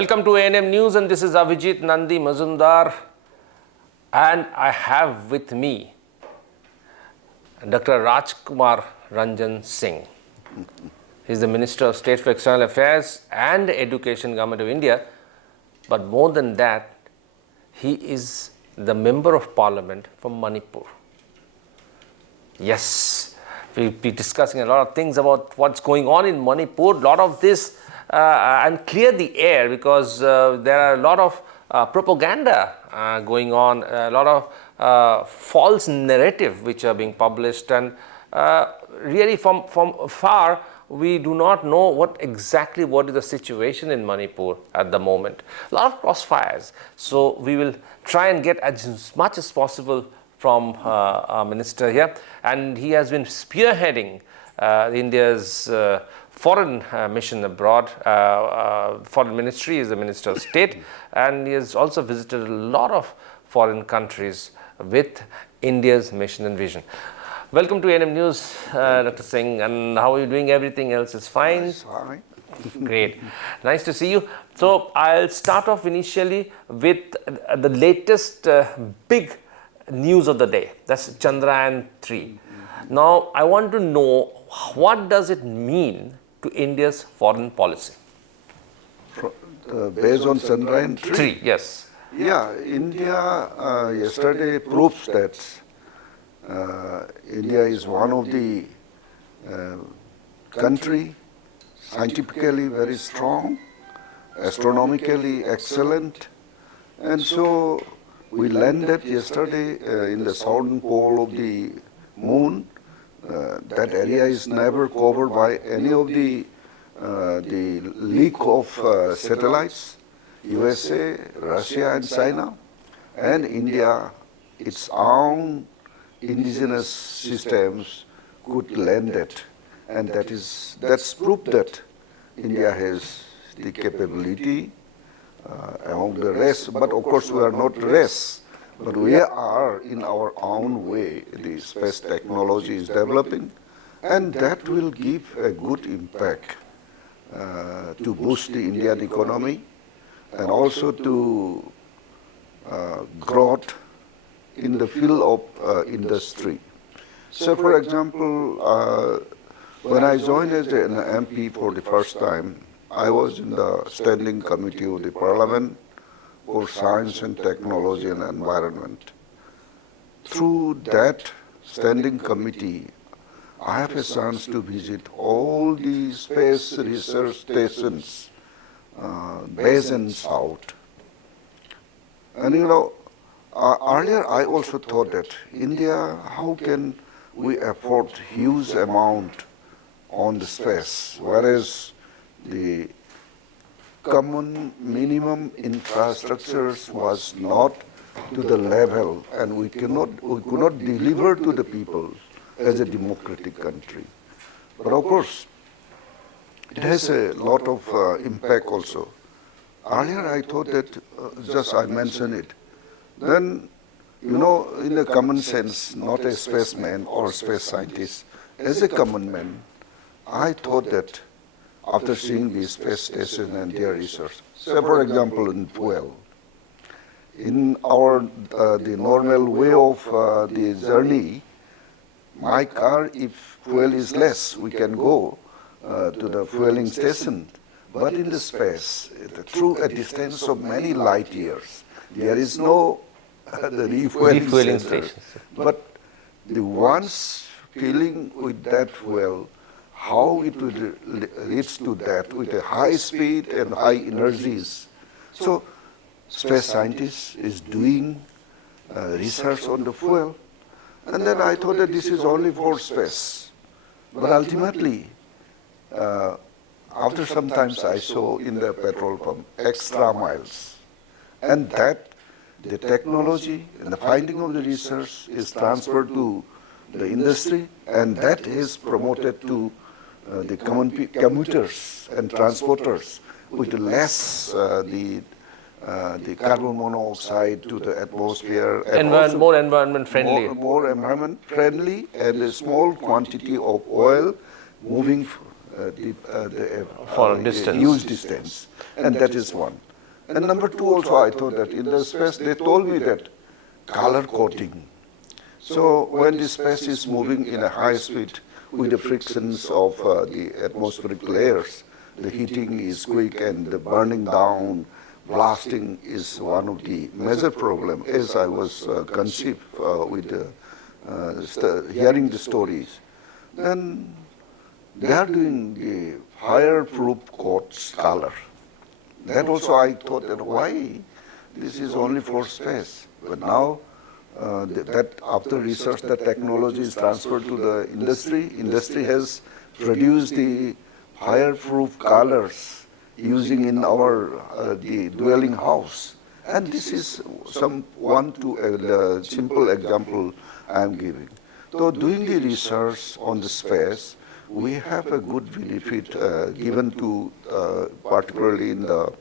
Welcome to ANM News, and this is Avijit Nndi Majumdar, and I have with me Dr. Ranjan Singh. He is the Minister of State for External Affairs and Education, Government of India. But more than that, he is the Member of Parliament from Manipur. Yes, we'll be discussing a lot of things about what's going on in Manipur, a lot of this, and clear the air, because there are a lot of propaganda going on, a lot of false narrative which are being published, and really from far we do not know what is the situation in Manipur at the moment. A lot of crossfires. So we will try and get as much as possible from our minister here, and he has been spearheading India's foreign mission abroad. Foreign ministry is the Minister of State, and he has also visited a lot of foreign countries with India's mission and vision. Welcome to ANM News, Dr. Singh, and how are you doing? Everything else is fine? It's fine. Great. Nice to see you. So I'll start off initially with the latest big news of the day. That's Chandrayaan 3. Now, I want to know, what does it mean to India's foreign policy? Based on Chandrayaan 3? Yes. Yeah, India yesterday proves that India is one of the country scientifically very strong, astronomically excellent, and so we landed yesterday in the southern pole of the moon. That area is never covered by any of the leak of satellites. USA, Russia and China, and India, its own indigenous systems could land it, and that's proof that India has the capability among the rest. But of course we are not rest, but we are in our own way. The space technology is developing, and that will give a good impact to boost the Indian economy and also to growth in the field of industry. So for example, when I joined as an MP for the first time, I was in the standing committee of the Parliament for Science and Technology and Environment. Through that standing committee, I have a chance to visit all the space research stations based in South. And earlier I also thought that India, how can we afford huge amount on the space, whereas the common minimum infrastructures was not to the level, and we could not deliver to the people as a democratic country. But of course, it has a lot of impact also. Earlier I thought that, just I mentioned it, then, in a common sense, not a spaceman or space scientist, as a common man, I thought that after seeing the space station and their research, say for example in fuel, in our the normal way of the journey, my car, if fuel is less, we can go to the fueling station. But in the space, through a distance of many light years, there is no the refueling station. But the once filling with that fuel, how it will reach to that with a high speed and high energies. So space scientists is doing research on the fuel. And then I thought that this is only for space. But ultimately, after some times I saw in the petrol pump extra miles. And that the technology and the finding of the research is transferred to the industry, and that is promoted to the commuters and transporters with less the carbon monoxide to the atmosphere. And more environment friendly. More environment friendly, and a small quantity of oil moving for a distance. Huge distance. And that is one. And number two also, I thought that in the space, they told me that color coding. So when the space is moving in a high speed with the frictions of the atmospheric layers, the heating is quick and the burning down, blasting is one of the major problems, as I was conceived with hearing the stories. Then they are doing the fireproof coats color. That also I thought that why this is only for space. But now that after research, the technology is transferred to the industry. Industry has produced the fireproof colors using in our the dwelling house. And this is the simple example I am giving. So doing the research on the space, we have a good benefit given to particularly in the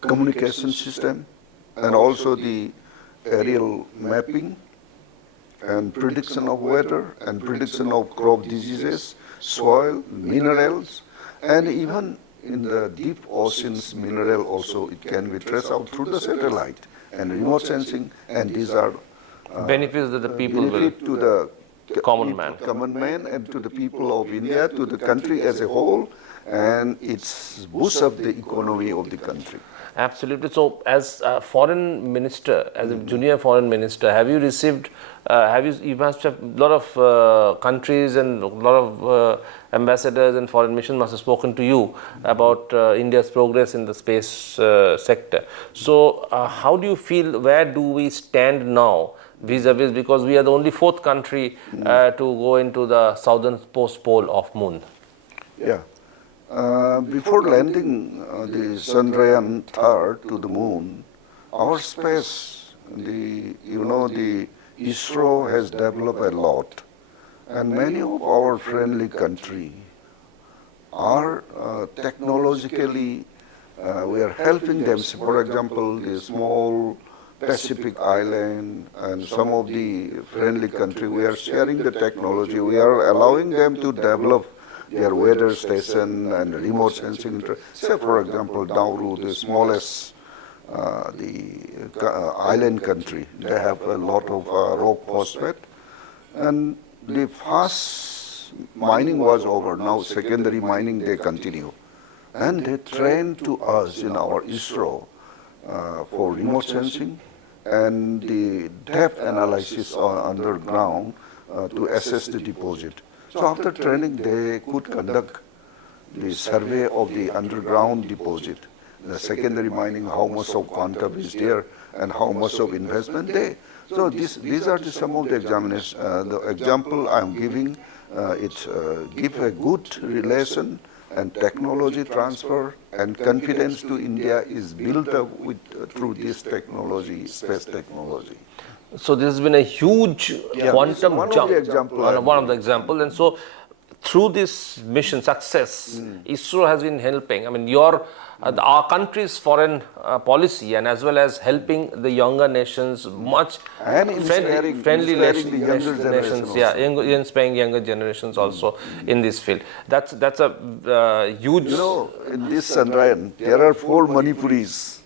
communication system and also the aerial mapping and prediction of weather and prediction of crop diseases, soil, minerals, and even in the deep oceans mineral also it can be traced out through the satellite and remote sensing, and these are benefits that the people will, to the common man. common man and to the people of India, to the country as a whole, and it's boosts up the economy of the country. Absolutely. So, as a foreign minister, as a junior foreign minister, have you received? You must have a lot of countries and a lot of ambassadors and foreign missions must have spoken to you about India's progress in the space sector. So, how do you feel? Where do we stand now, vis-a-vis? Because we are the only fourth country to go into the southern post pole of Moon. Yeah. Before landing the Chandrayaan 3 to the moon, our space, the ISRO has developed a lot, and many of our friendly countries are technologically, we are helping them. For example, the small Pacific island and some of the friendly countries, we are sharing the technology. We are allowing them to develop their weather station and remote sensing. Say, for example, Nauru, the smallest island country, they have a lot of rock phosphate. And the first mining was over. Now secondary mining, they continue. And they train to us in our ISRO for remote sensing and the depth analysis underground to assess the deposit. So after training, they could conduct the survey of the underground deposit, the secondary mining, how much of quantum is there and how much of investment there. So these are some of the examinations. The example I'm giving, it gives a good relation and technology transfer and confidence to India is built up through this technology, space technology. So this has been a huge quantum jump. One of the examples. And so through this mission success, ISRO has been helping. I mean, our country's foreign policy and as well as helping the younger nations, much and friendly nations, inspiring younger generations also in this field. That's a huge. In this Chandrayaan, there are 4 Manipuris.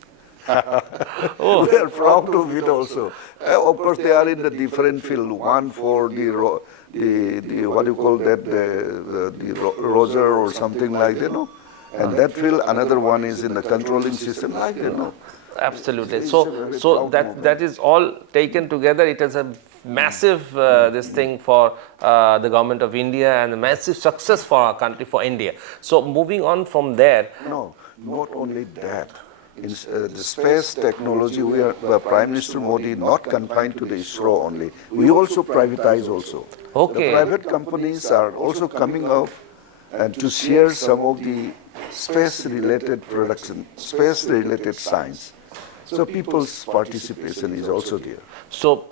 We are proud of it also. Of course, they are in the different field. One for the what do you call that, the roger or something like that, and that field. Another one is in the controlling system, like that, Absolutely. So that is all taken together. It is a massive this thing for the government of India and a massive success for our country, for India. So moving on from there. No, not only that. In the space technology, Prime Minister Modi not confined to the ISRO only. We also privatize also. Okay. The private companies are also coming up and to share some of the space-related production, space-related science. So people's participation is also there. So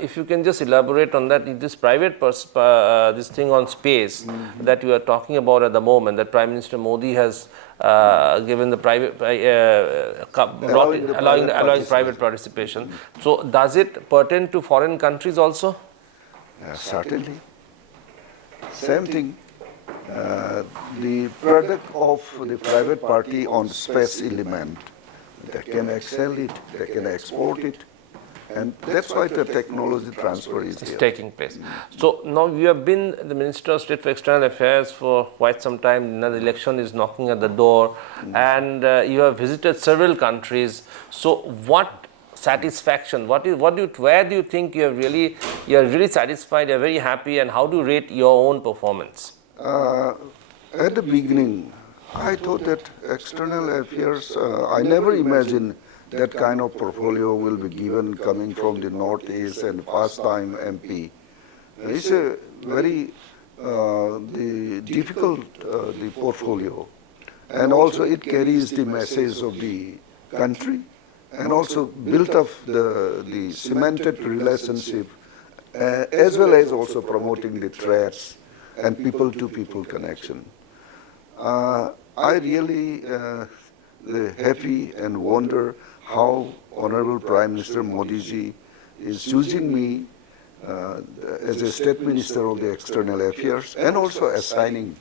if you can just elaborate on that, this private this thing on space that you are talking about at the moment, that Prime Minister Modi has given the private allowing private participation. So does it pertain to foreign countries also? Certainly. Same thing. The product of the private party on space element, they can excel it, they can export it. And that's why the technology transfer is It's here. taking place. So now you have been the Minister of State for External Affairs for quite some time. Now the election is knocking at the door, and you have visited several countries. So what satisfaction? Where do you think you are really satisfied? You are very happy, and how do you rate your own performance? At the beginning, I thought that external affairs, I never imagined that kind of portfolio will be given coming from the Northeast and past-time MP. It's a very difficult the portfolio, and also it carries the message of the country, and also built up the cemented relationship, as well as also promoting the trades and people-to-people connection. I really happy and wonder how Honorable Prime Minister Modi ji is choosing me as a State Minister of the External Affairs, and also assigning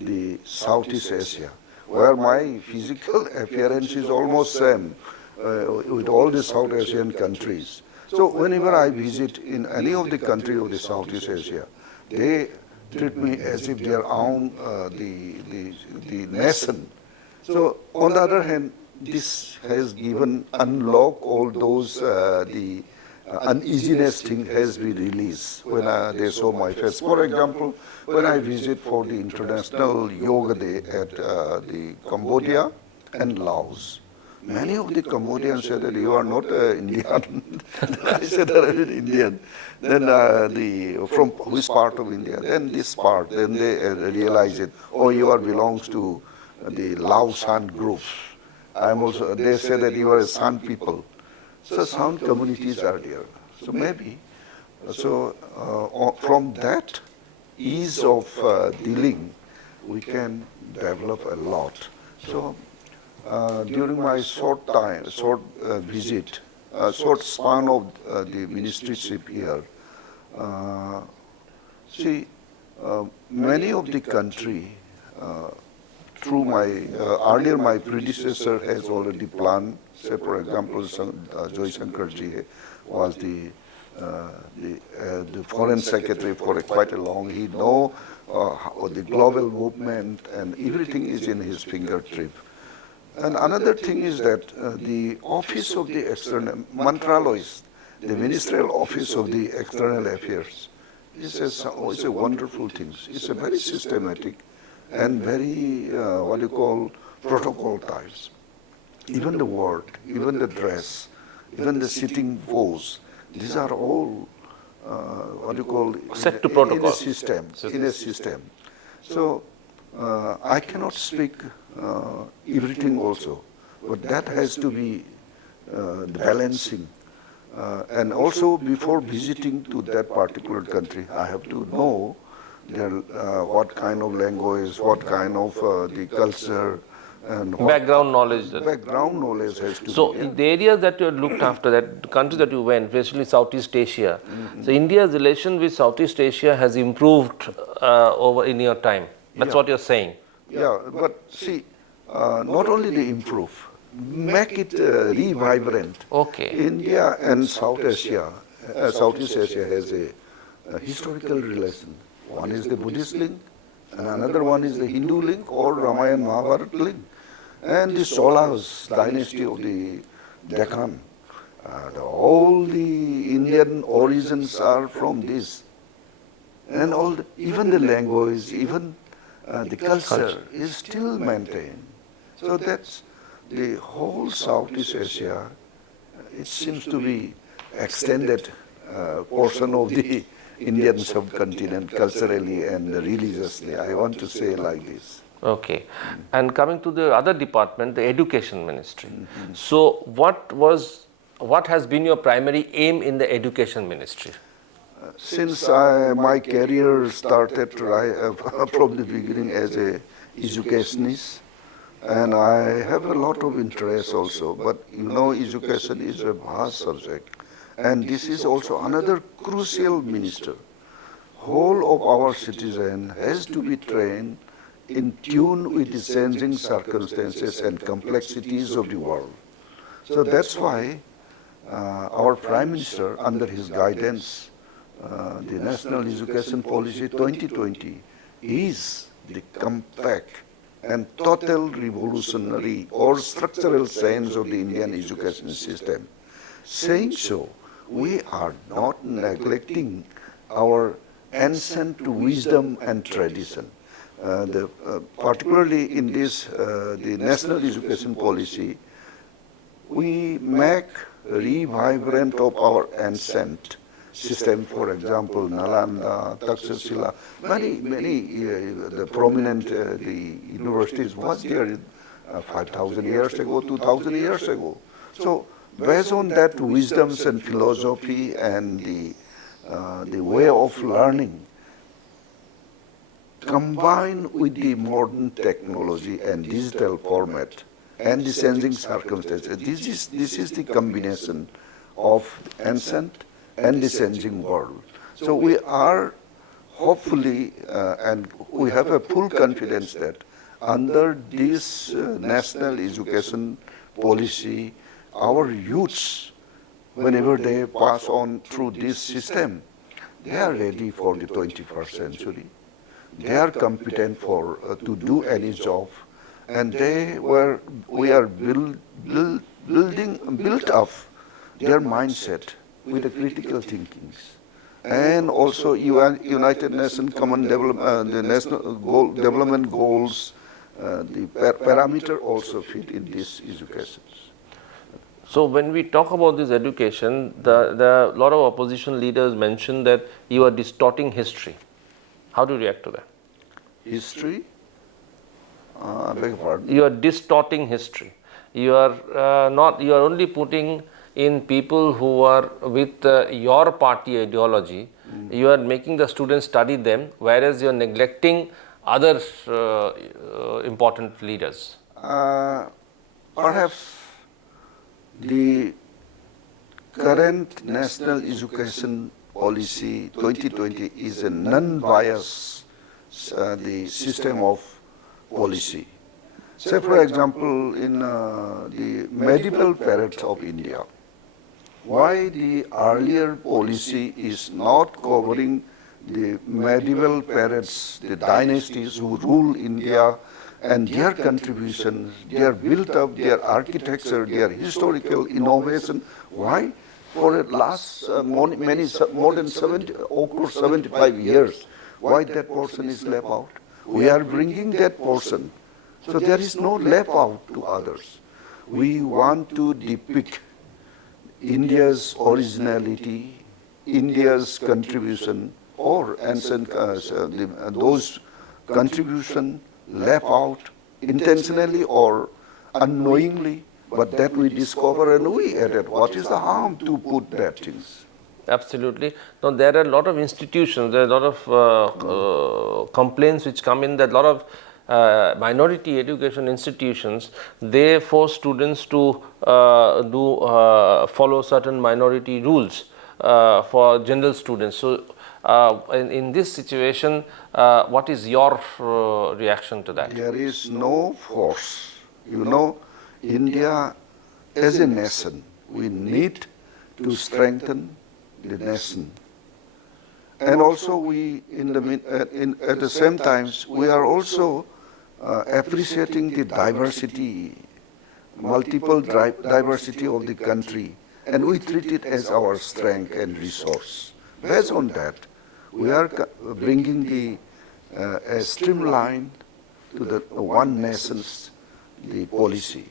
the Southeast Asia, where my physical appearance is almost same with all the South Asian countries. So whenever I visit in any of the country of the Southeast Asia, they treat me as if they are own the nation. So on the other hand, this has given unlock all those the uneasiness thing has been released when they saw my face. For example, when I visit for the International Yoga Day at the Cambodia and Laos, many of the Cambodians said that you are not Indian. I said that I'm Indian. Then from which part of India? Then this part. Then they realize it. Oh, you are belongs to the Lao San group. I'm also. They say that you are a San people. So San communities are there. So maybe. So from that ease of dealing, we can develop a lot. So. During my short visit, short span of the ministryship here, many of the country, through my, earlier my predecessor has already planned, say for example, Joy Shankarji was the foreign secretary for quite a long, he know the global movement and everything is in his fingertip. And another thing is that the Office of the External, Mantralois, the Ministerial Office of the External Affairs, is a wonderful thing. It's a very systematic and very, protocol types. Even the word, even the dress, even the sitting pose, these are all, set to protocol. In a system. So, I cannot speak everything also, but that has to be balancing. And also before visiting to that particular country, I have to know what kind of language, what kind of the culture, and background knowledge. Background knowledge has to so be there. the areas that you looked after, that the countries that you went, especially Southeast Asia, so India's relation with Southeast Asia has improved over in your time. That's what you're saying. Yeah, but see, not only they improve, make it revibrant. Okay. India and Southeast Asia has a historical relation. One is the Buddhist link, and another one is the Hindu link or Ramayana Mahabharata link. And the Cholas dynasty of the Deccan. All the Indian origins are from this. And even the language, even the culture is still maintained. So that's the whole Southeast Asia. It seems to be extended portion of the Indian subcontinent culturally and religiously. I want to say like this. Okay. And coming to the other department, the Education Ministry. So what has been your primary aim in the Education Ministry? Since my career started from the beginning as a educationist, and I have a lot of interest also, but you know education is a vast subject, and this is also another crucial minister. Whole of our citizen has to be trained in tune with the changing circumstances and complexities of the world. So that's why our Prime Minister, under his guidance, the National Education Policy 2020 is the compact and total revolutionary or structural change of the Indian education system. Saying so, we are not neglecting our ancient wisdom and tradition. Particularly in this, the National Education Policy, we make revibrant of our ancient system. For example, Nalanda, Takshashila, many the prominent the universities was there 5,000 years ago, 2,000 years ago. So based on that wisdoms and philosophy and the way of learning, combined with the modern technology and digital format and the changing circumstances, this is the combination of ancient and the changing world. So we are hopefully, and we have a full confidence that under this national education policy, our youths, whenever they pass on through this system, they are ready for the 21st century. They are competent for to do any job, and we are built up their mindset with the critical thinkings, and also United Nations Common Development, the National Development Goals, the parameter also fit in this education. So when we talk about this education, the lot of opposition leaders mention that you are distorting history. How do you react to that? History? I beg your pardon? You are distorting history. You are not. You are only putting in people who are with your party ideology. You are making the students study them, whereas you are neglecting other important leaders. Perhaps the current national education policy 2020 is a non-biased the system of policy. Say for example, in the medieval periods of India, why the earlier policy is not covering the medieval periods, the dynasties who rule India and their contributions, their built up, their architecture, their historical innovation. Why? For the last more than 70 or 75 years, why that portion is left out? We are bringing that portion. So there is no left out to others. We want to depict India's originality, India's contribution, or ancient those contribution left out intentionally or unknowingly, but that we discover and we added. What is the harm to put that things? Absolutely. Now there are a lot of institutions, there are a lot of complaints which come in that a lot of minority education institutions, they force students to follow certain minority rules for general students. So in this situation, what is your reaction to that? There is no force. You know, India as a nation, we need to strengthen the nation. And also we, at the same time, we are also appreciating the diversity, multiple diversity of the country, and we treat it as our strength and resource. Based on that, we are bringing the a streamline to the one nation's the policy.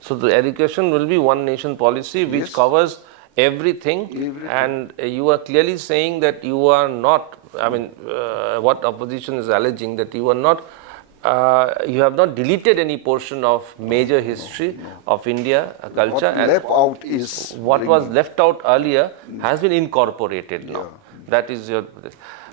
So the education will be one nation policy which Yes. covers everything, and you are clearly saying that you are not, I mean, what opposition is alleging, that you are not, you have not deleted any portion of major history of India, culture, What left out is what was left out earlier has been incorporated now. That is your.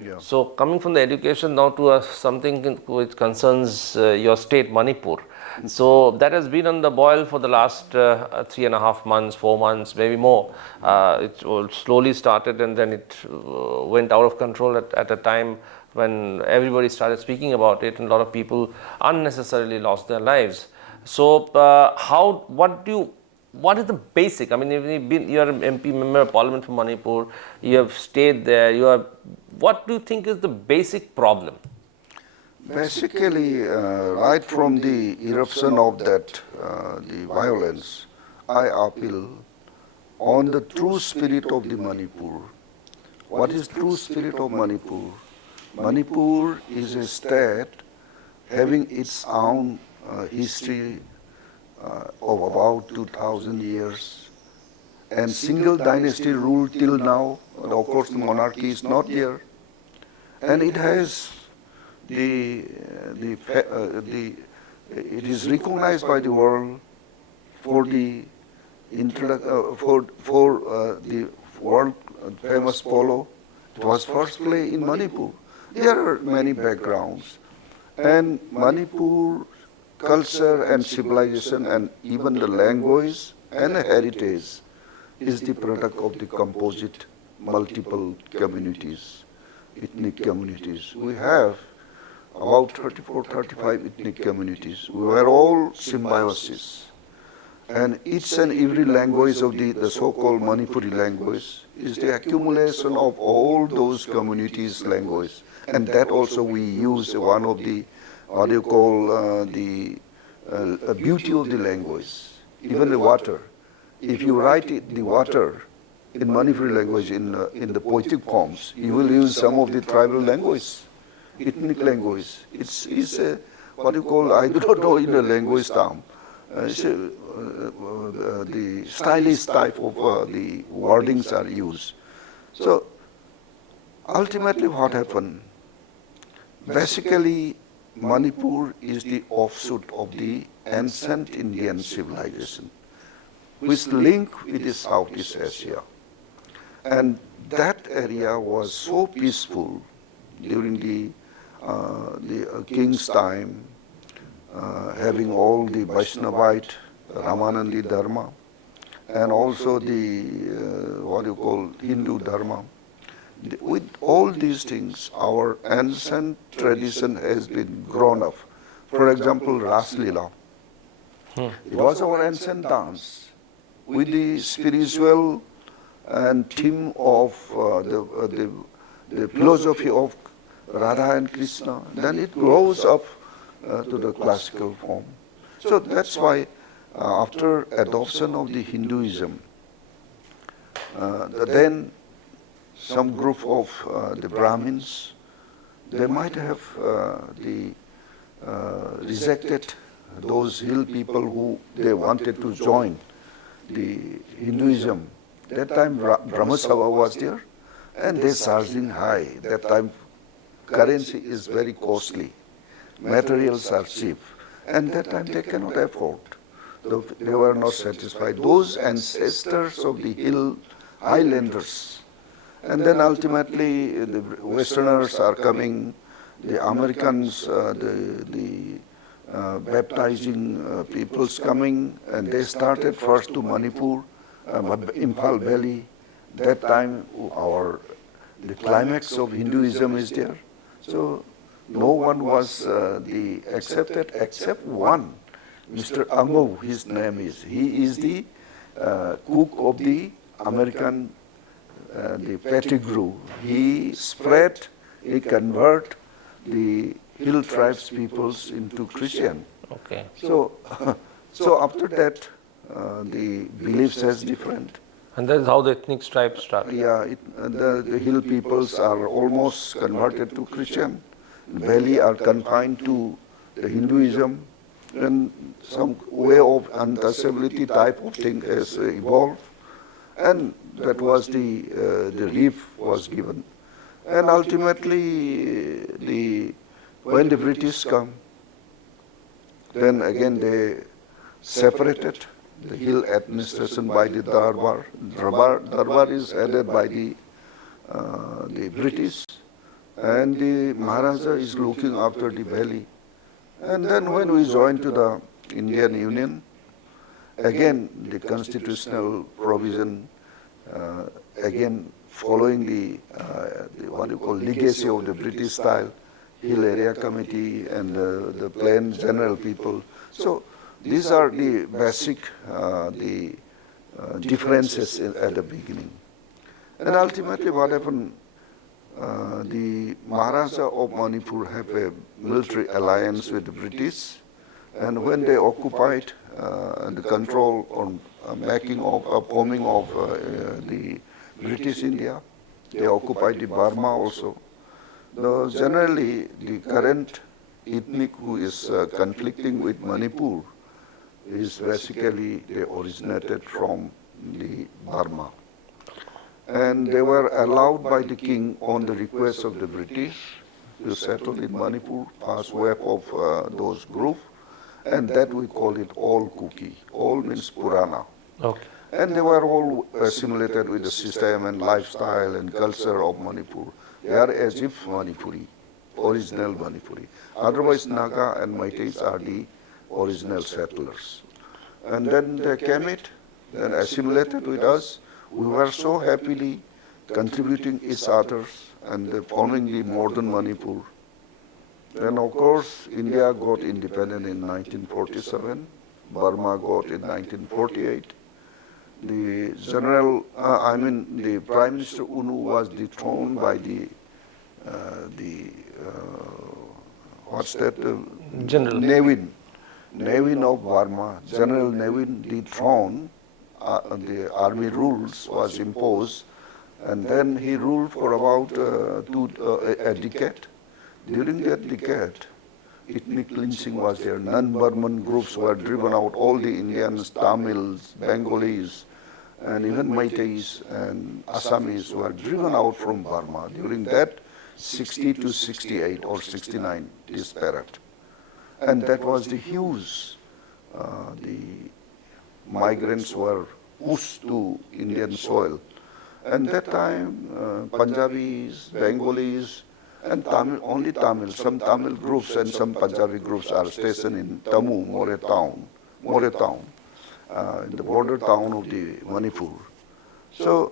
Yeah. So coming from the education now to something which concerns your state, Manipur. So that has been on the boil for the last 3.5 months, 4 months, maybe more. It slowly started and then it went out of control at a time when everybody started speaking about it, and a lot of people unnecessarily lost their lives. So what do you what is the basic? I mean, you're an MP, member of Parliament for Manipur, you have stayed there, what do you think is the basic problem? Basically, right from the eruption of that, the violence, I appeal on the true spirit of the Manipur. What is true spirit of Manipur? Manipur is a state having its own history of about 2000 years, and single dynasty ruled till now. And of course, the monarchy is not there, and it has it is recognized by the world for the the world famous polo. It was first play in Manipur. There are many backgrounds, and Manipur culture and civilization and even the language and heritage is the product of the composite multiple communities, ethnic communities. We have about 34, 35 ethnic communities. We were all symbiosis. And each and every language of the so-called Manipuri language is the accumulation of all those communities' language. And that also we use one of the, what do you call, the beauty of the language. Even the water. If you write it, the water in Manipuri language in the poetic forms, you will use some of the tribal language, ethnic language. It's a, what you call, I do not know in the language term. It's the stylish type of the wordings are used. So ultimately what happened? Basically, Manipur is the offshoot of the ancient Indian civilization, which link with the Southeast Asia. And that area was so peaceful during the king's time, having all the Vaishnavite, Ramanandi Dharma, and also the, what you call, Hindu Dharma. With all these things, our ancient tradition has been grown up. For example, Ras Leela. It was our ancient dance with the spiritual and theme of the philosophy of Radha and Krishna. Then it grows up to the classical form. So that's why after adoption of the Hinduism, then some group of the Brahmins, they might have rejected those hill people who they wanted to join the Hinduism. That time Brahma Sabha was there, and they charging high. That time currency is very costly, materials are cheap, and that time they cannot afford. They were not satisfied. Those ancestors of the hill highlanders. And then ultimately the Westerners are coming, the Americans, the baptizing peoples coming, and they started first to Manipur, Imphal Valley. That time the climax of Hinduism is there. So no one was accepted except one, Mr. Ango, his name is. He is the cook of the American the Pettigrew. He spread, he convert the hill tribes peoples into Christian. Okay. So, so after that, the beliefs is different. And that's how the ethnic tribes started. Yeah, the hill peoples are almost converted to Christian. The valley are confined to the Hinduism, and some way of untouchability type of thing has evolved. And that was the relief was given. And ultimately, when the British come, then again they separated the hill administration by the Darbar. Darbar is headed by the British, and the Maharaja is looking after the valley. And then when we joined to the Indian Union, again the constitutional provision, again following the what you call legacy of the British style, Hill Area Committee and the plain general people. So These are the basic differences at the beginning. And ultimately what happened, the Maharaja of Manipur have a military alliance with the British, and when they occupied the control on forming of the British India, they occupied the Burma also. Though generally the current ethnic who is conflicting with Manipur is basically they originated from the Burma. And they were allowed by the king on the request of the British to settle in Manipur, pass wave of those groups, and that we call it all Kuki. All means Purana. Okay. And they were all assimilated with the system and lifestyle and culture of Manipur. They are as if Manipuri, original Manipuri. Otherwise, Naga and Meiteis are the original settlers. And then they came it, then assimilated with us. We were so happily contributing each other and forming the modern Manipur. Then of course India got independent in 1947, Burma got in 1948. The the Prime Minister Unu was dethroned by General Nevin of Burma. General Nevin dethroned. The army rules was imposed, and then he ruled for about a decade. During that decade, ethnic lynching was there. Non-Burman groups were driven out. All the Indians, Tamils, Bengalis, and even Meiteis and Assamese were driven out from Burma. During that, 60 to 68 or 69 disparate. And that was the huge, the migrants were pushed to Indian soil. And that time, Punjabis, Bengalis, and only Tamil, some Tamil groups and some Punjabi groups are stationed in Tamu, More town, in the border town of the Manipur. So,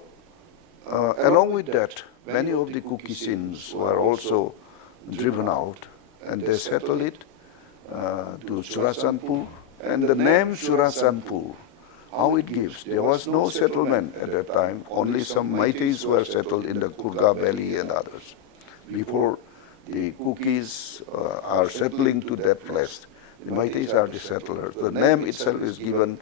along with that, many of the Kukisins were also driven out, and they settled it to Churasanpur. And the name Churasanpur, how it gives, there was no settlement at that time, only some Meiteis were settled in the Kurga Valley and others. Before the Kukis are settling to that place, the Meiteis are the settlers. The name itself is given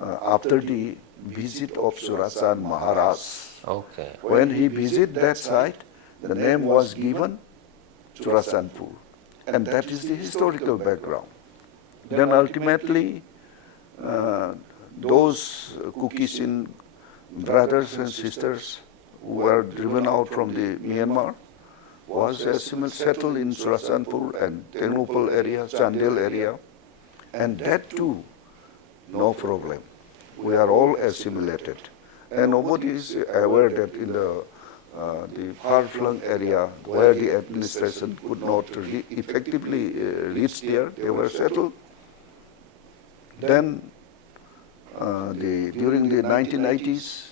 after the visit of Surasan Maharaj. Okay. When he visited that site, the name was given Churasanpur. And that is the historical background. Then ultimately, those Kukisin brothers and sisters who were driven out from the Myanmar was settled in Churasanpur and Tenupal area, Chandel area, and that too, no problem. We are all assimilated. And nobody is aware that in the far-flung area where the administration could not effectively reach there, they were settled. Then during the 1980s,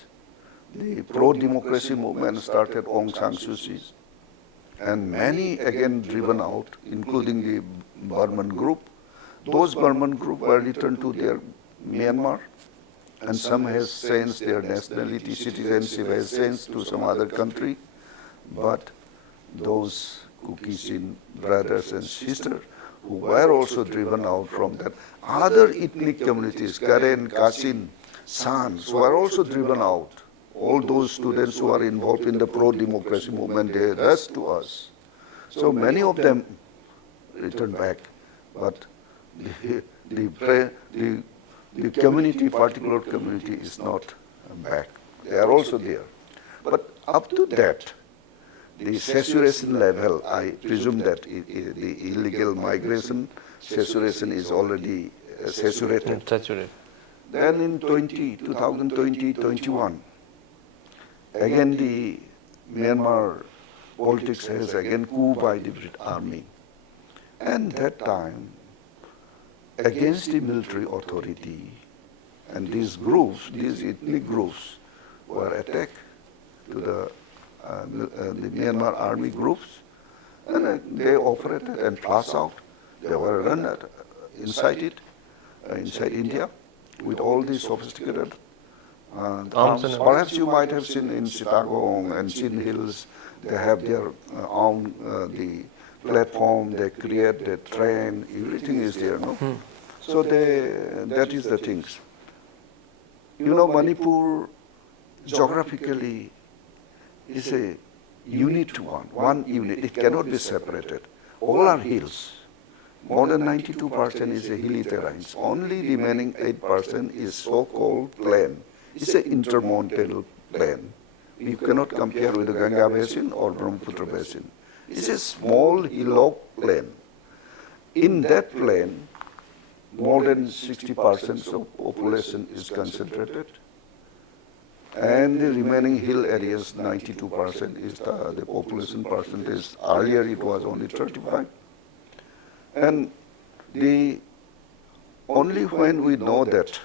the pro-democracy movement started Aung San Suu Kyi, and many again driven out, including the Burman group. Those Burman group were returned to their Myanmar, and some has changed their nationality, citizenship has changed to some other country, but those Kukisin brothers and sisters who were also driven out from that. Other ethnic communities, Karen, Kasin, Sans, were also driven out. All those students who are involved in the pro-democracy movement, they rushed to us. So many of them returned back, but the community, particular community is not back. They are also there. But up to that, the saturation level, I presume that the illegal migration saturation is already saturated. Then in 2020-21, again the Myanmar politics has again coup by the British army. And that time, against the military authority, and these groups, these ethnic groups, were attacked to the Myanmar army groups, and they operated and flash out. They were run inside it, inside India with all these sophisticated Arms arms. and Perhaps you might have seen in Chittagong and Chin Hills, they have their own the platform, they create, they train, everything is there, no? So that is the things. You know, Manipur geographically is a unit one unit. It cannot be separated. All are hills. More than 92% is a hilly terrains. Only remaining 8% is so-called plain. It's an intermountain plain. You cannot compare with the Ganga Basin or Brahmaputra Basin. It's a small hillock plain. In that plain, more than 60% of population is concentrated. And the remaining hill areas, 92% is the population percentage. Earlier it was only 35. And only when we know that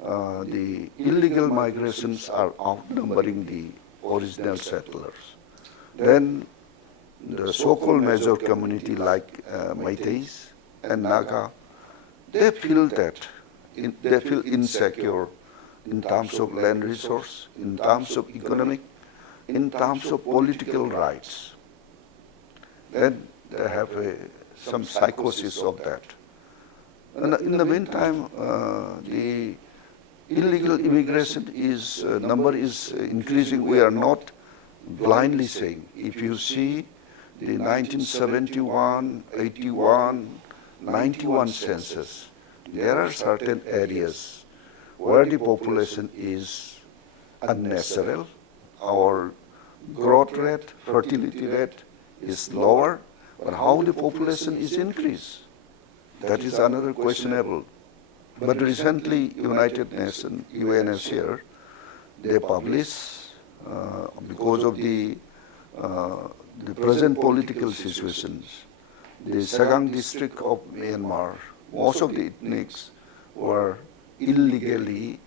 the illegal migrations are outnumbering the original settlers, then the so-called major community like Meiteis and Naga, they feel they feel insecure in terms of land resource, in terms of economic, in terms of political rights. Then they have some psychosis of that. And in the meantime, the illegal immigration number is increasing. We are not blindly saying. If you see the 1971, 81, 91 census, there are certain areas where the population is unnatural, our growth rate, fertility rate is lower, but how the population is increased, that is another questionable. But recently, United Nations, UNHCR, they publish, because of the present political situations, the Sagang district of Myanmar, most of the ethnics were illegally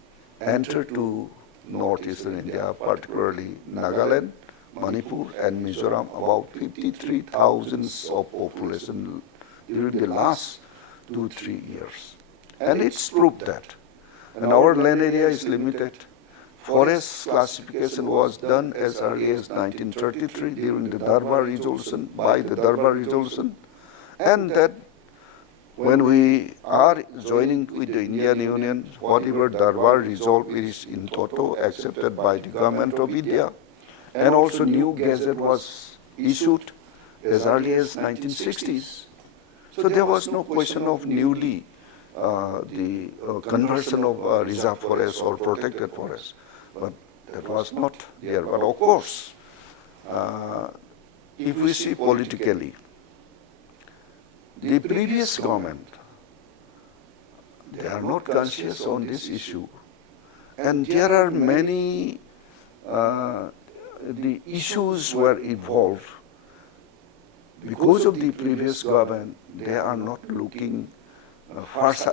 entered to northeastern India, particularly Nagaland, Manipur and Mizoram, about 53,000 of population during the last 2-3 years. And it's proved that. And our land area is limited. Forest classification was done as early as 1933 during the Darbar Resolution, by the Darbar Resolution. And that when we are joining with the Indian Union, whatever Darbar resolve is in toto accepted by the government of India. And also new gazette was issued as early as 1960s. So there was no question of newly the conversion of reserve forest or protected forest. But that was not there. But of course, if we see politically, the previous government, they are not conscious on this issue. And there are many, the issues were involved. Because of the previous government, they are not looking,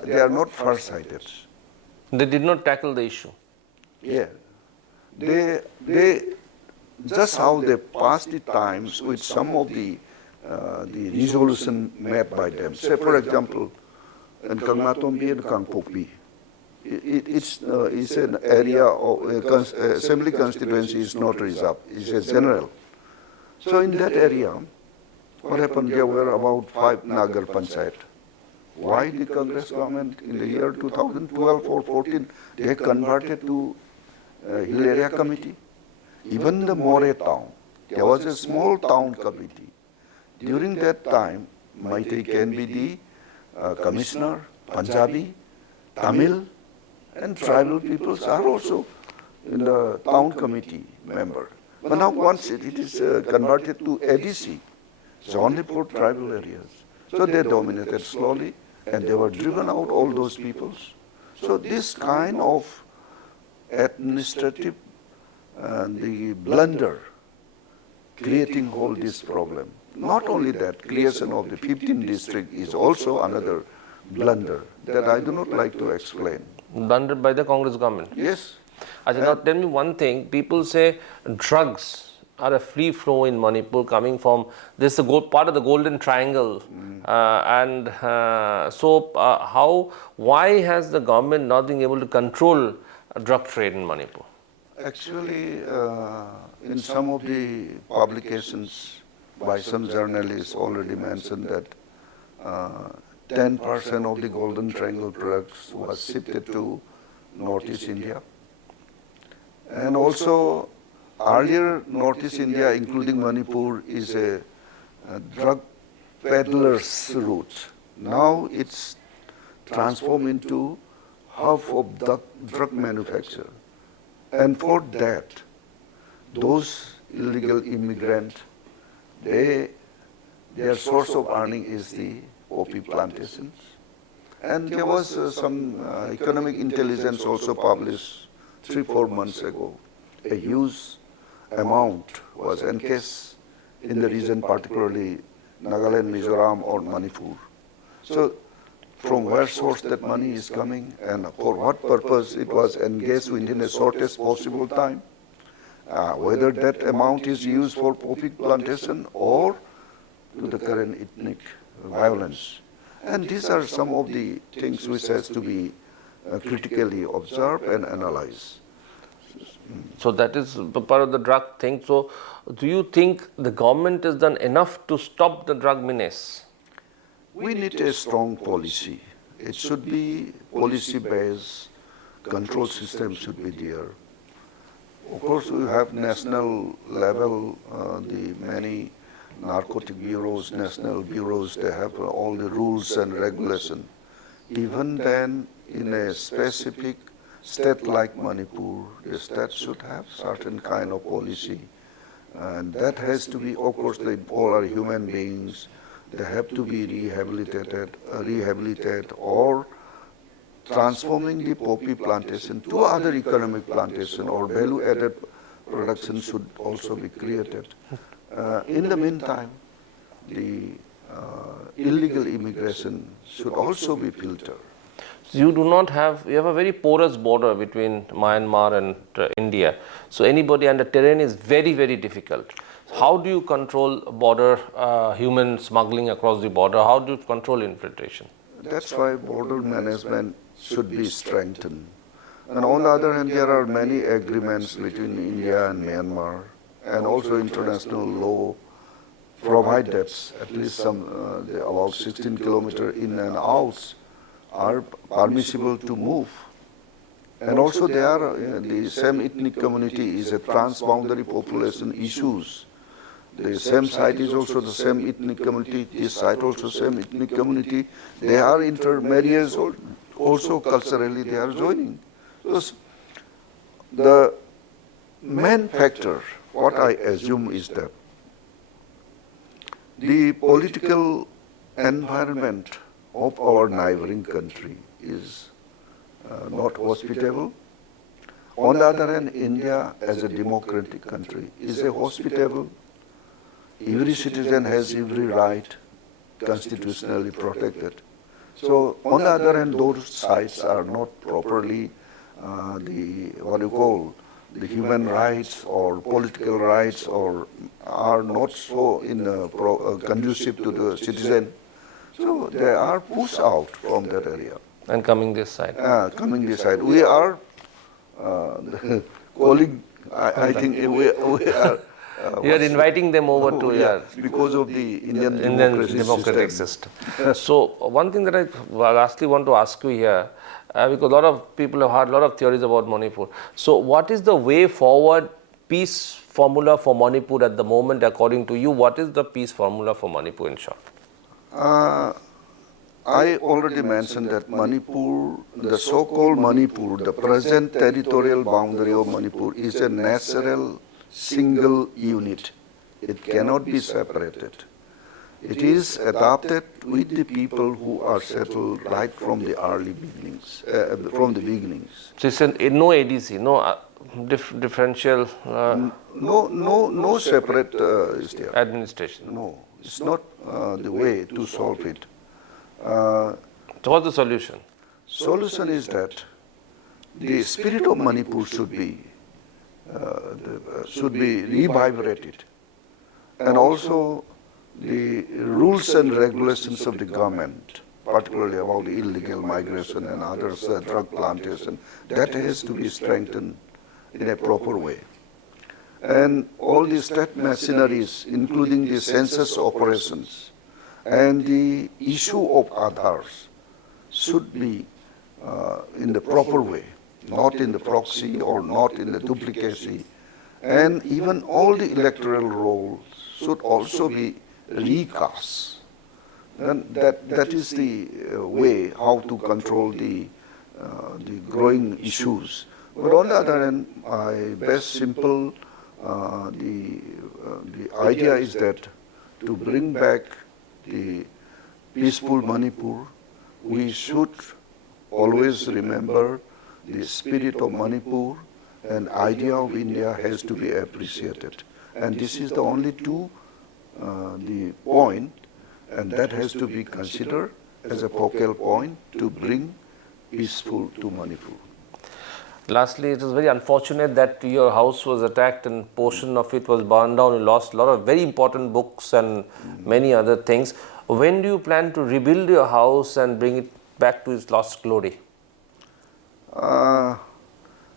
they are not far-sighted. They did not tackle the issue. Yeah. They just how they passed the times with some of the resolution made by them. Say, for example, in Kangmatombi and Kangpokpi, it's an area of assembly constituency is not reserved, it's a general. So in that area, what happened? There were about 5 Nagar Panchayat. Why the Congress government in the year 2012 or 14, they converted to Hill Area Committee? Even the More town, there was a small town committee. During that time, Meitei can be the commissioner, Punjabi, Tamil, and tribal peoples are also in the town committee member. But now once it is converted to ADC, it's only for tribal areas. So they dominated slowly, and they were driven out, all those peoples. So this kind of administrative the blunder creating all this problem. Not only that, creation of the 15th district is also another blunder that I do not like to explain. Blunder by the Congress government? Yes. Now tell me one thing, people say drugs are a free flow in Manipur coming from this is the part of the Golden Triangle, why has the government not been able to control drug trade in Manipur? Actually, in some of the publications by some journalists already mentioned that 10% of the Golden Triangle drugs was shifted to Northeast India. And also, earlier Northeast India, including Manipur, is a drug peddler's route. Now it's transformed into hub of drug manufacture. And for that, those illegal immigrants, their source of earning is the poppy plantations. And there was some economic intelligence also published 3-4 months ago. A huge amount was encased in the region, particularly Nagaland, Mizoram or Manipur. So from where source that money is coming and for what purpose it was engaged within the shortest possible time, whether that amount is used for poppy plantation or to the current ethnic violence. And these are some of the things which has to be critically observed and analyzed. So that is the part of the drug thing. So do you think the government has done enough to stop the drug menace? We need a strong policy. It should be policy-based, control system should be there. Of course, we have national level, the many narcotic bureaus, national bureaus, they have all the rules and regulation. Even then, in a specific state like Manipur, the state should have certain kind of policy. And that has to be, of course, they all are human beings. They have to be rehabilitated or transforming the poppy plantation to other economic plantation or value-added production should also be created. In the meantime, the illegal immigration should also be filtered. So you have a very porous border between Myanmar and India. So anybody and the terrain is very, very difficult. How do you control border, human smuggling across the border? How do you control infiltration? That's why border management should be strengthened. And on the other hand, there are many agreements between India and Myanmar, and also international law provide that at least some about 16 kilometers in and out are permissible to move. And also they are, the same ethnic community is a transboundary population issues. The same site is also the same ethnic community, this site also same ethnic community. They are intermarriages also culturally they are joining. So the main factor, what I assume is that the political environment of our neighboring country is not hospitable. On the other hand, India as a democratic country is a hospitable. Every citizen has every right constitutionally protected. So on the other hand, those sites are not properly the human rights or political rights or are not so conducive to the citizen. So they are pushed out from that area. And coming this side. We are calling, I think we are. You are inviting them over to because of the Indian democratic system. So one thing that I lastly want to ask you here, because a lot of people have heard a lot of theories about Manipur. So what is the way forward peace formula for Manipur at the moment according to you? What is the peace formula for Manipur in short? I already mentioned that Manipur, the so-called Manipur, the present territorial boundary of Manipur is a natural single unit. It cannot be separated. It is adopted with the people who are settled right from the early beginnings, So it's no ADC, no differential. No separate is there. Administration. No, it's not the way to solve it. So what's the solution? Solution is that the spirit of Manipur should be should be revigorated. And also the rules and regulations of the government, particularly about illegal migration and others, drug plantation, that has to be strengthened in a proper way. And all the state machineries, including the census operations and the issue of Aadhars, should be in the proper way, not in the proxy or not in the duplicacy. And even all the electoral rolls should also be recast. And that is the way how to control the growing issues. But on the other hand, my best simple, the idea is that to bring back the peaceful Manipur, we should always remember the spirit of Manipur and idea of India has to be appreciated. And this is the only the point, and that has to be considered as a focal point to bring peaceful to Manipur. Lastly, it was very unfortunate that your house was attacked and portion of it was burned down. You lost a lot of very important books and many other things. When do you plan to rebuild your house and bring it back to its lost glory?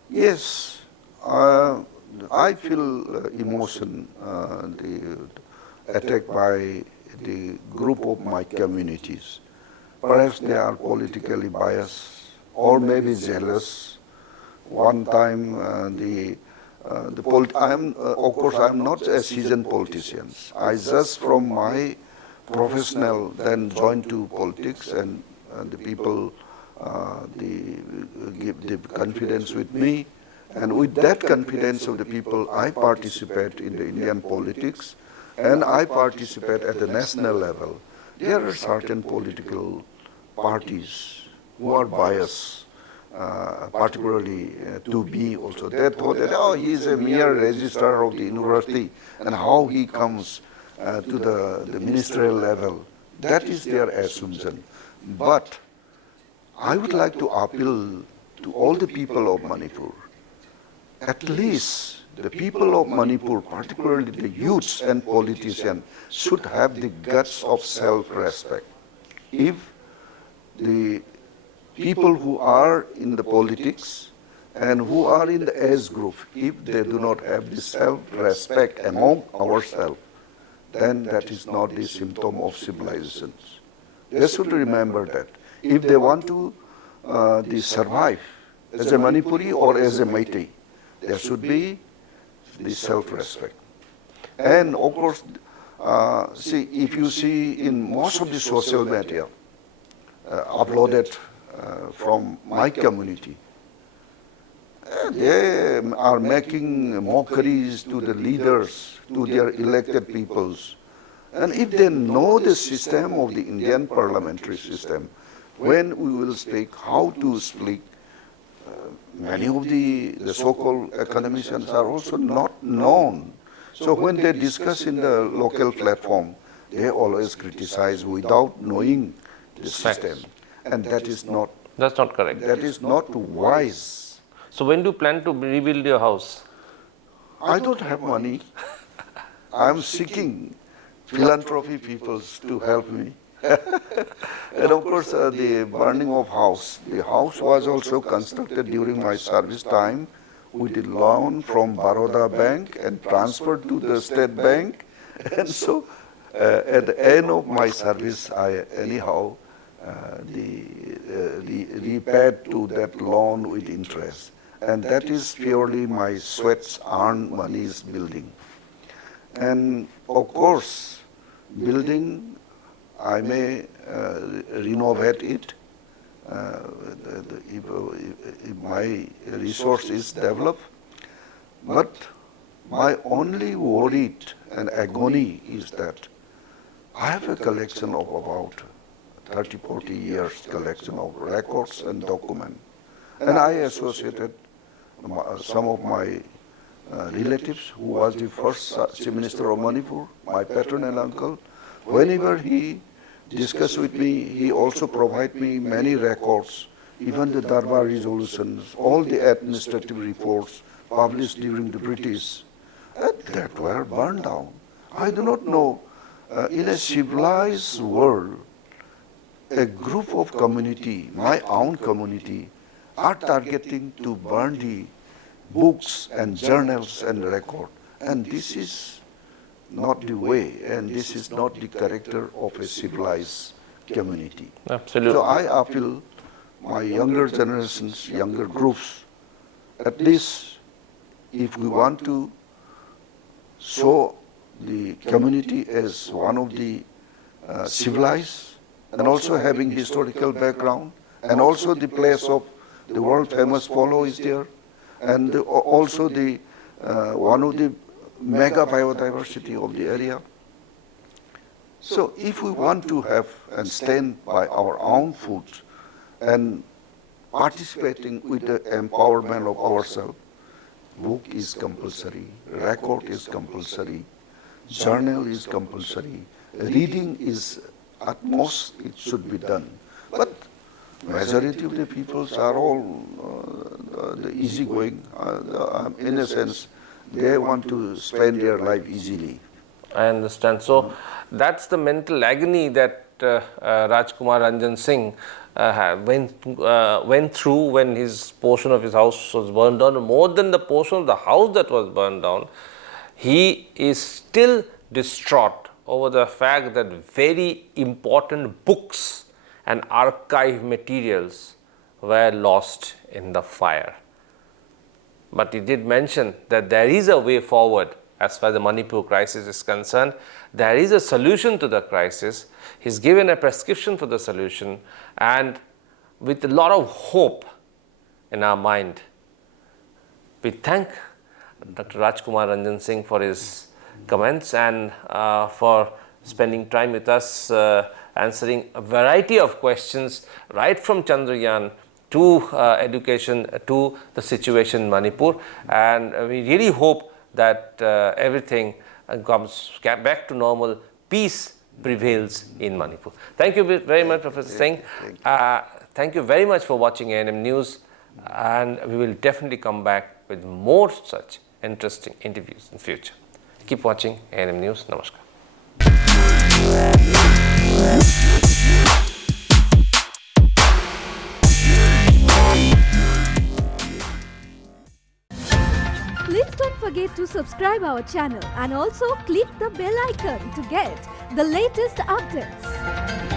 Yes, I feel emotion, the attack by the group of my communities. Perhaps they are politically biased or maybe jealous. One time, of course, I am not a seasoned politician. I just from my professional then joined to politics, and the people give the confidence with me, and with that confidence of the people, I participate in the Indian politics, and I participate at the national level. There are certain political parties who are biased. Particularly to me also. They thought that, oh, he is a mere registrar of the university, and how he comes to the ministerial level. That is their assumption. But I would like to appeal to all the people of Manipur. At least the people of Manipur, particularly the youths and politicians, should have the guts of self-respect. If the people who are in the politics and who are in the age group, if they do not have the self-respect among ourselves, then that is not the symptom of civilization. They should remember that. If they want to survive as a Manipuri or as a Meitei, there should be the self-respect. And of course, see, if you see in most of the social media uploaded from my community, they are making mockeries to the leaders, to their elected peoples. And if they know the system of the Indian parliamentary system, when we will speak, how to speak, many of the so-called academicians are also not known. So when they discuss in the local platform, they always criticize without knowing the system. And that is not. That's not correct. That is not wise. So when do you plan to rebuild your house? I don't have money. I am seeking philanthropy people to help me. And of course, the burning of house. The house was also constructed during my service time with the loan from Baroda Bank and transferred to the State Bank. And so at the end of my service, I anyhow repaid to that loan with interest. And that is purely my sweats earned money's building. And of course, building, I may renovate it if my resource is developed. But my only worry and agony is that I have a collection of about 30, 40 years collection of records and documents. And I associated some of my relatives who was the first Chief Minister of Manipur, my paternal uncle. Whenever he discussed with me, he also provided me many records, even the Darbar resolutions, all the administrative reports, published during the British, that were burned down. I do not know, in a civilized world, a group of community, my own community, are targeting to burn the books and journals and record. And this is not the way, and this is not the character of a civilized community. Absolutely. So I appeal my younger generations, younger groups, at least if we want to show the community as one of the civilized and also having historical background, and also the place of the world famous polo is there, and also the one of the mega biodiversity of the area. So if we want to have and stand by our own food and participating with the empowerment of ourselves, book is compulsory, record is compulsory, journal is compulsory, reading is at most it should be done. But majority of the peoples are all the easygoing, in a sense, they want to spend their life easily. I understand. So that's the mental agony that Rajkumar Ranjan Singh went through when his portion of his house was burned down. More than the portion of the house that was burned down, he is still distraught over the fact that very important books and archive materials were lost in the fire. But he did mention that there is a way forward as far as the Manipur crisis is concerned. There is a solution to the crisis. He's given a prescription for the solution, and with a lot of hope in our mind, we thank Dr. Rajkumar Ranjan Singh for his comments and for spending time with us, answering a variety of questions right from Chandrayaan to education to the situation in Manipur. And we really hope that everything comes back to normal, peace prevails in Manipur. Thank you very much, Professor Singh. Thank you very much for watching ANM News, and we will definitely come back with more such interesting interviews in future. Keep watching ANM News. Namaskar. Please don't forget to subscribe our channel and also click the bell icon to get the latest updates.